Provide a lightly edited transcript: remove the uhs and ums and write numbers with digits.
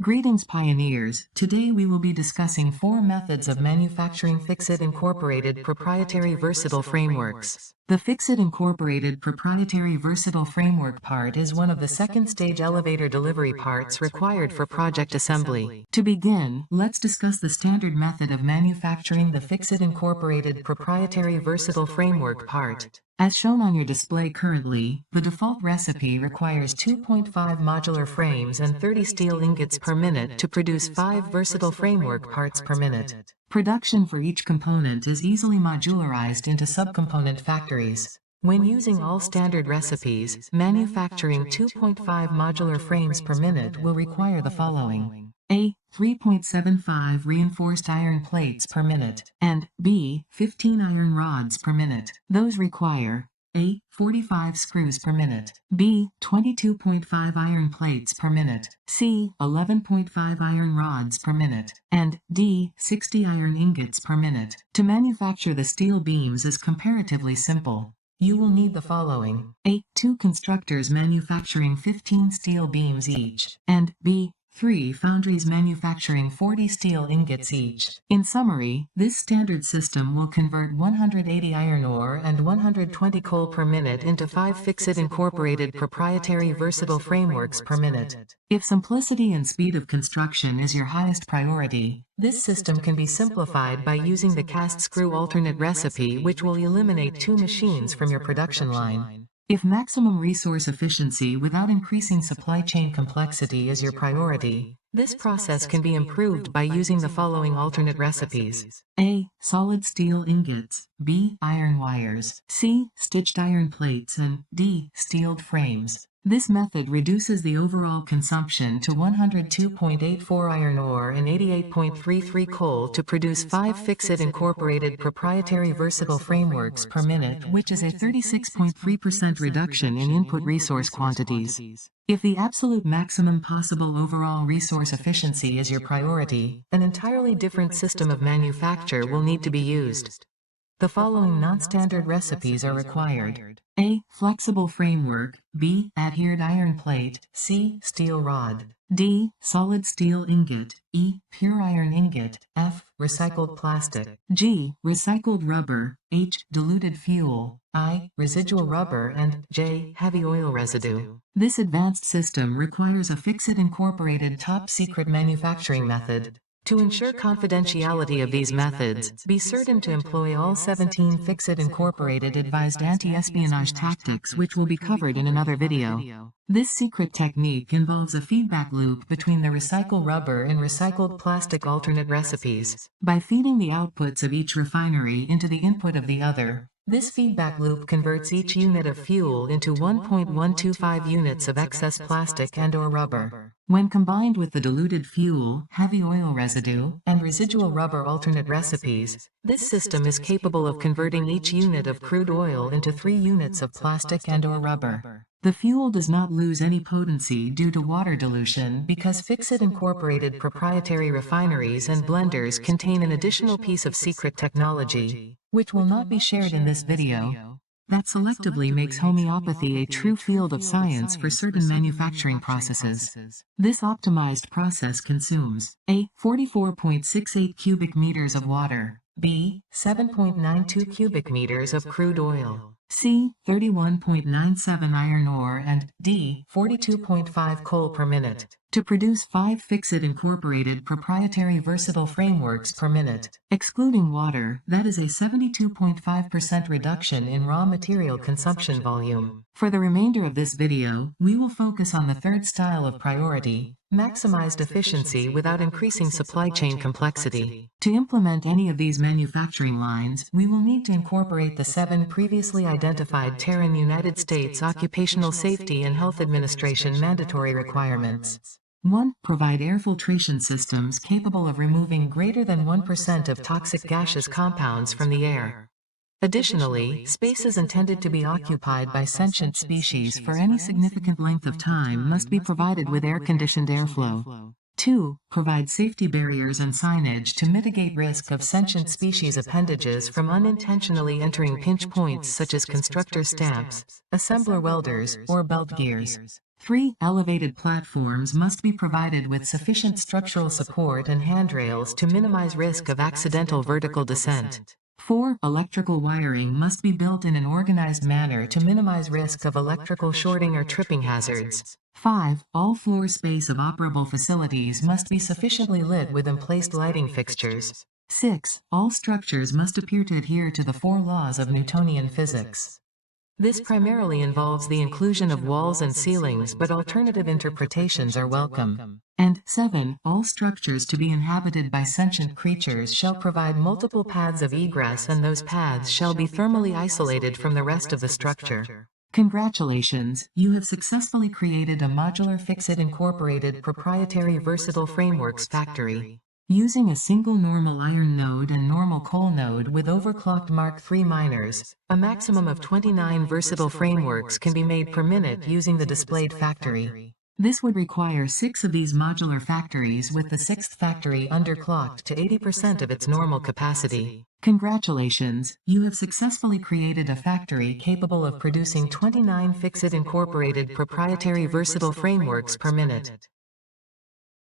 Greetings pioneers, today we will be discussing 4 methods of manufacturing Ficsit Incorporated proprietary versatile frameworks. The Ficsit Incorporated proprietary versatile framework part is one of the second-stage elevator delivery parts required for project assembly. To begin, let's discuss the standard method of manufacturing the Ficsit Incorporated proprietary versatile framework part. As shown on your display currently, the default recipe requires 2.5 modular frames and 30 steel ingots per minute to produce 5 versatile framework parts per minute. Production for each component is easily modularized into subcomponent factories. When using all standard recipes, manufacturing 2.5 modular frames per minute will require the following: A. 3.75 reinforced iron plates per minute, and B. 15 iron rods per minute. Those require A. 45 screws per minute, B. 22.5 iron plates per minute, C. 11.5 iron rods per minute, and D. 60 iron ingots per minute. To manufacture the steel beams is comparatively simple. You will need the following: A. 2 constructors manufacturing 15 steel beams each, and B. 3 foundries manufacturing 40 steel ingots each. In summary, this standard system will convert 180 iron ore and 120 coal per minute into 5 Ficsit Incorporated proprietary versatile frameworks per minute. If simplicity and speed of construction is your highest priority, this system can be simplified by using the cast screw alternate recipe, which will eliminate 2 machines from your production line. If maximum resource efficiency without increasing supply chain complexity is your priority, this process can be improved by using the following alternate recipes: A. Solid steel ingots, B. Iron wires, C. Stitched iron plates, and D. Steeled frames. This method reduces the overall consumption to 102.84 iron ore and 88.33 coal to produce 5 Ficsit Incorporated proprietary versatile frameworks per minute, which is a 36.3% reduction in input resource quantities. If the absolute maximum possible overall resource efficiency is your priority, an entirely different system of manufacture will need to be used. The following non-standard recipes are required: A. Flexible framework, B. Adhered iron plate, C. Steel rod, D. Solid steel ingot, E. Pure iron ingot, F. Recycled plastic, G. Recycled rubber, H. Diluted fuel, I. Residual rubber, and J. Heavy oil residue. This advanced system requires a Ficsit Incorporated top-secret manufacturing method. To ensure confidentiality of these methods, be certain to employ all 17 Ficsit Incorporated advised anti-espionage tactics, which will be covered in another video. This secret technique involves a feedback loop between the recycled rubber and recycled plastic alternate recipes. By feeding the outputs of each refinery into the input of the other, this feedback loop converts each unit of fuel into 1.125 units of excess plastic and/or rubber. When combined with the diluted fuel, heavy oil residue, and residual rubber alternate recipes, this system is capable of converting each unit of crude oil into 3 units of plastic and/or rubber. The fuel does not lose any potency due to water dilution because Ficsit Incorporated proprietary refineries and blenders contain an additional piece of secret technology, which will not be shared in this video, that selectively makes homeopathy a true field of science for certain manufacturing processes. This optimized process consumes A. 44.68 cubic meters of water, B. 7.92 cubic meters of crude oil, C. 31.97 iron ore, and D. 42.5 coal per minute. To produce 5 Ficsit Incorporated proprietary versatile frameworks per minute, excluding water, that is a 72.5% reduction in raw material consumption volume. For the remainder of this video, we will focus on the third style of priority: maximized efficiency without increasing supply chain complexity. To implement any of these manufacturing lines, we will need to incorporate the 7 previously identified Terran United States Occupational Safety and Health Administration mandatory requirements. 1. Provide air filtration systems capable of removing greater than 1% of toxic gaseous compounds from the air. Additionally, spaces intended to be occupied by sentient species for any significant length of time must be provided with air-conditioned airflow. 2. Provide safety barriers and signage to mitigate risk of sentient species appendages from unintentionally entering pinch points such as constructor stamps, assembler welders, or belt gears. 3. Elevated platforms must be provided with sufficient structural support and handrails to minimize risk of accidental vertical descent. 4. Electrical wiring must be built in an organized manner to minimize risk of electrical shorting or tripping hazards. 5. All floor space of operable facilities must be sufficiently lit with emplaced lighting fixtures. 6. All structures must appear to adhere to the 4 laws of Newtonian physics. This primarily involves the inclusion of walls and ceilings, but alternative interpretations are welcome. And 7. All structures to be inhabited by sentient creatures shall provide multiple paths of egress, and those paths shall be thermally isolated from the rest of the structure. Congratulations, you have successfully created a modular Ficsit Incorporated proprietary versatile frameworks factory. Using a single normal iron node and normal coal node with overclocked Mark III miners, a maximum of 29 versatile frameworks can be made per minute using the displayed factory. This would require 6 of these modular factories, with the 6th factory underclocked to 80% of its normal capacity. Congratulations, you have successfully created a factory capable of producing 29 Ficsit Incorporated proprietary versatile frameworks per minute.